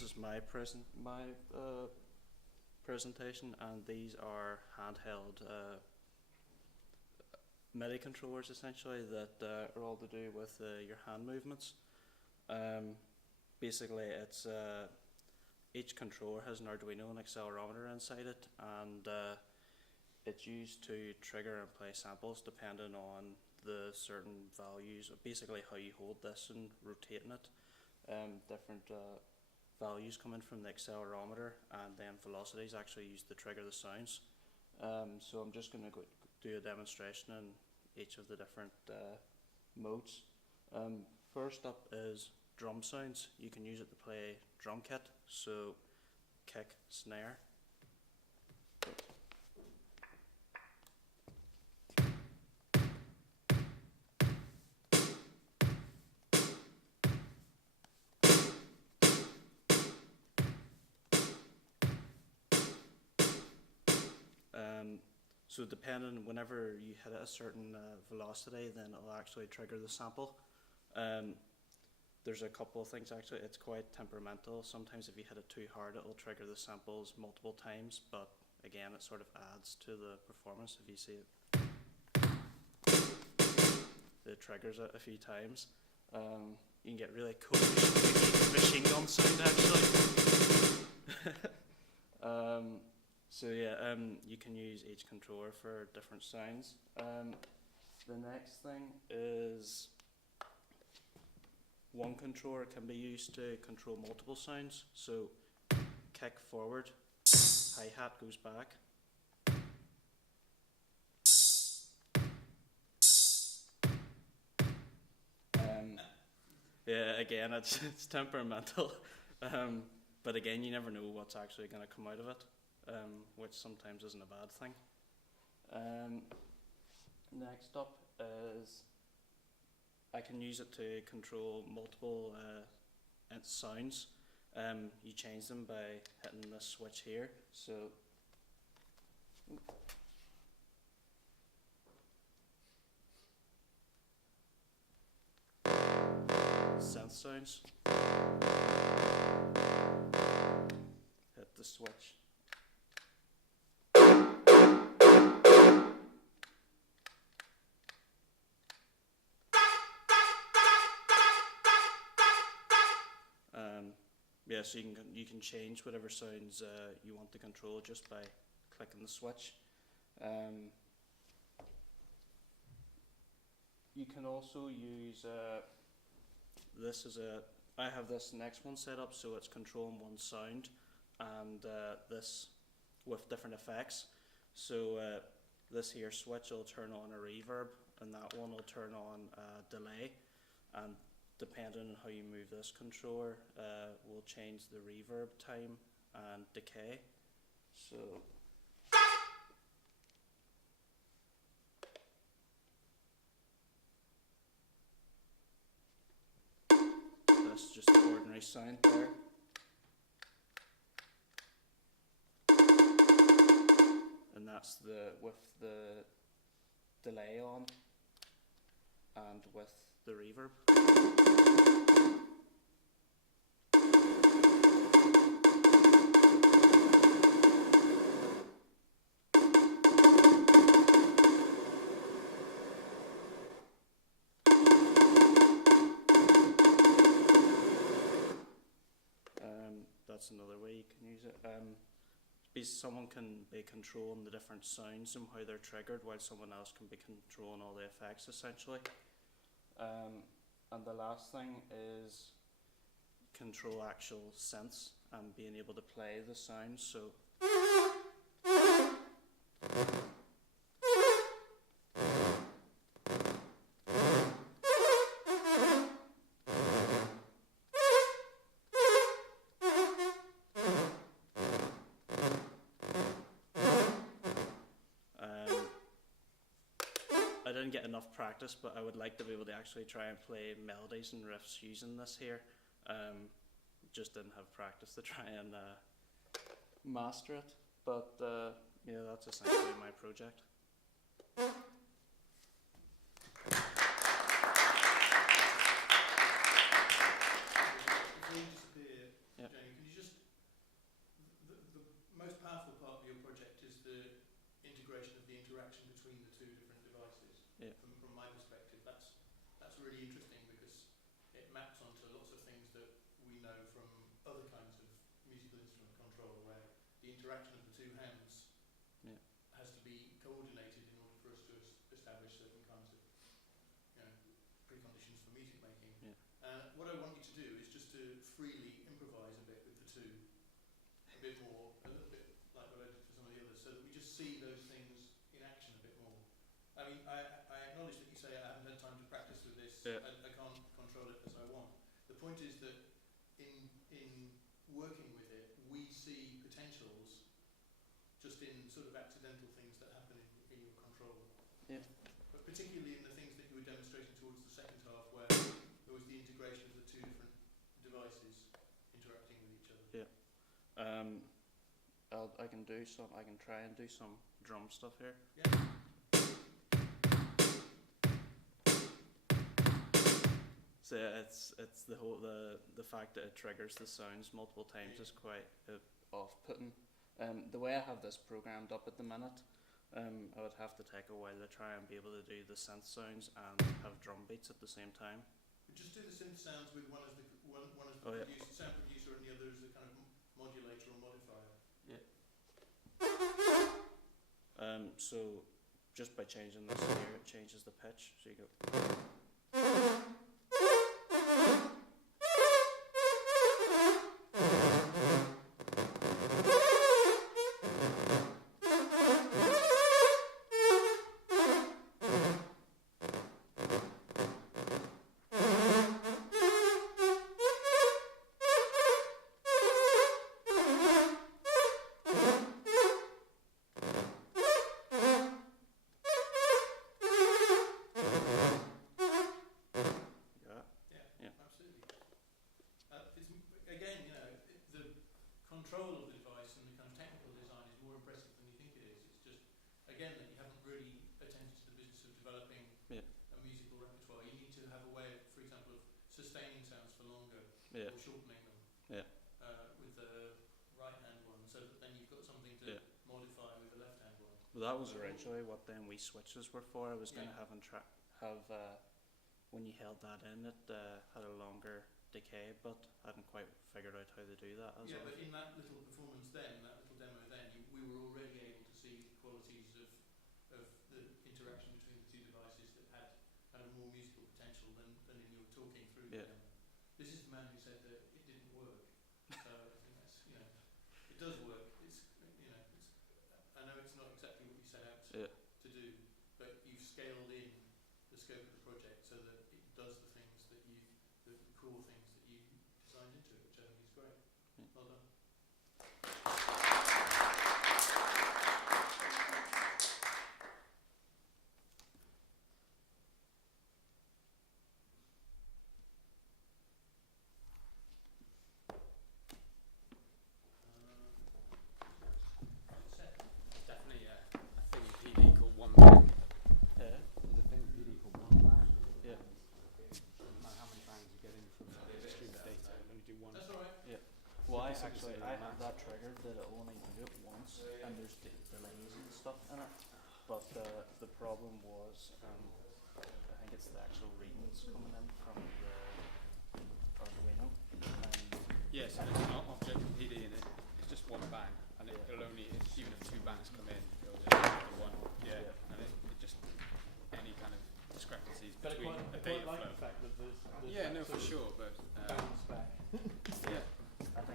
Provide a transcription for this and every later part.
this is my presentation, and these are handheld MIDI controllers essentially that are all to do with your hand movements. Basically, it's each controller has an Arduino and accelerometer inside it, and it's used to trigger and play samples depending on the certain values, basically how you hold this and rotating it. Different values coming from the accelerometer, and then velocities actually used to trigger the sounds. So I'm just going to do a demonstration in each of the different modes. First up is drum sounds. You can use it to play drum kit, so kick, snare. So depending, whenever you hit a certain velocity, then it'll actually trigger the sample. There's a couple of things actually. It's quite temperamental. Sometimes if you hit it too hard, it'll trigger the samples multiple times, but again, it sort of adds to the performance. If you see it triggers it a few times. You can get really cool machine gun sound actually. So yeah, you can use each controller for different sounds. The next thing is one controller can be used to control multiple sounds. So kick forward, hi-hat goes back. Yeah, again, it's temperamental, but again, you never know what's actually going to come out of it. Which sometimes isn't a bad thing. Next up is I can use it to control multiple sounds. You change them by hitting this switch here. So synth sounds. Hit the switch. Yeah, so you can change whatever sounds you want to control just by clicking the switch. You can also use this as I have this next one set up so it's controlling one sound, and this with different effects. So this here switch will turn on a reverb, and that one will turn on a delay, and depending on how you move this controller, will change the reverb time and decay. So that's just the ordinary sound there. And that's with the delay on and with the reverb. That's another way you can use it. Someone can be controlling the different sounds and how they're triggered, while someone else can be controlling all the effects essentially. And the last thing is control actual synths and being able to play the sounds. So I didn't get enough practice, but I would like to be able to actually try and play melodies and riffs using this here. Just didn't have practice to try and master it, but yeah, that's essentially my project. Before you disappear, Yep. Jane, could you that's really interesting because it maps onto lots of things that we know from other kinds of musical instrument control, where the interaction of the two hands has to be coordinated in order for us to establish certain kinds of, preconditions for music making. What I want you to do is just to freely improvise a bit with the two, a bit more, a little bit like what I did for some of the others, so that we just see those things in action a bit more. I mean, I acknowledge that you say I haven't had time to practice with this, I can't control it as I want. The point is that in working with it, we see potentials just in sort of accidental things that happen in your control. Yeah. But particularly in the things that you were demonstrating towards the second half, where there was the integration of the two different devices interacting with each other. Yeah. I can try and do some drum stuff here. Yeah. So yeah, it's the fact that it triggers the sounds multiple times is quite off-putting. The way I have this programmed up at the minute, I would have to take a while to try and be able to do the synth sounds and have drum beats at the same time. We just do the synth sounds with one as the sound producer and the other as a kind of modulator or modifier. Yeah. So just by changing this here, it changes the pitch. So you go. Control of the device and the kind of technical design is more impressive than you think it is. It's just, again, that you haven't really attended to the business of developing a musical repertoire. You need to have a way, for example, of sustaining sounds for longer or shortening them with the right-hand one, so that then you've got something to modify with the left-hand one. Well, that was originally what then we switches were for. I was going to have when you held that in, it had a longer decay, but I hadn't quite figured out how to do that. But in that little performance then, that little demo then, we were already able to see the qualities of the interaction between the two devices that had a more musical potential than in your talking through the demo. This is the man who said that it didn't work. So I think that's, it does work. I know it's not exactly what you set out to do, but you've scaled in the scope of the project so that it does the things that the core things that you designed into it, which I think is great. Well done. Definitely a thing PD called one bang. Yeah. There's a thing PD called one bang. Yeah. No matter how many bangs you get in from the stream of data, it'll only do one. That's alright. Yeah. Well, I have that triggered that it only do it once, and there's delays and stuff in it. But the problem was, I think it's the actual readings coming in from the Arduino. Yes, and it's not object PD in it. It's just one bang, and it'll only, even if two bangs come in, it'll just do one. Yeah. And it just any kind of discrepancies between a data flow. The fact that there's Yeah, no, for sure, but bounce back. yeah.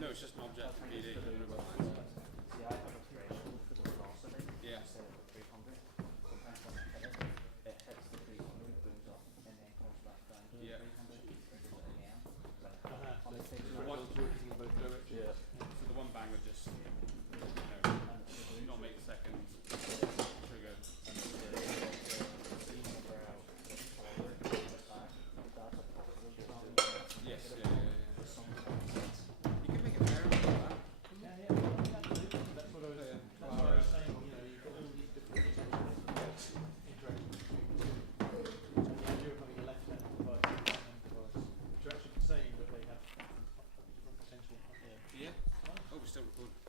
No, it's just an object of PD. Yeah, I have a threshold for the velocity. Yeah. Set it at 300. Sometimes when I hit it, it hits the 300, goes up, and then comes back down to 300, and does it again. Yeah. So the one bang would just, not make the second trigger. Yes, yeah. You can make it variable like that. That's what I was saying, you've got all these different interactions between the two. And the idea of having a left-hand device and a right-hand device, which are actually the same, but they have different potential. Yeah. Oh, we're still recording.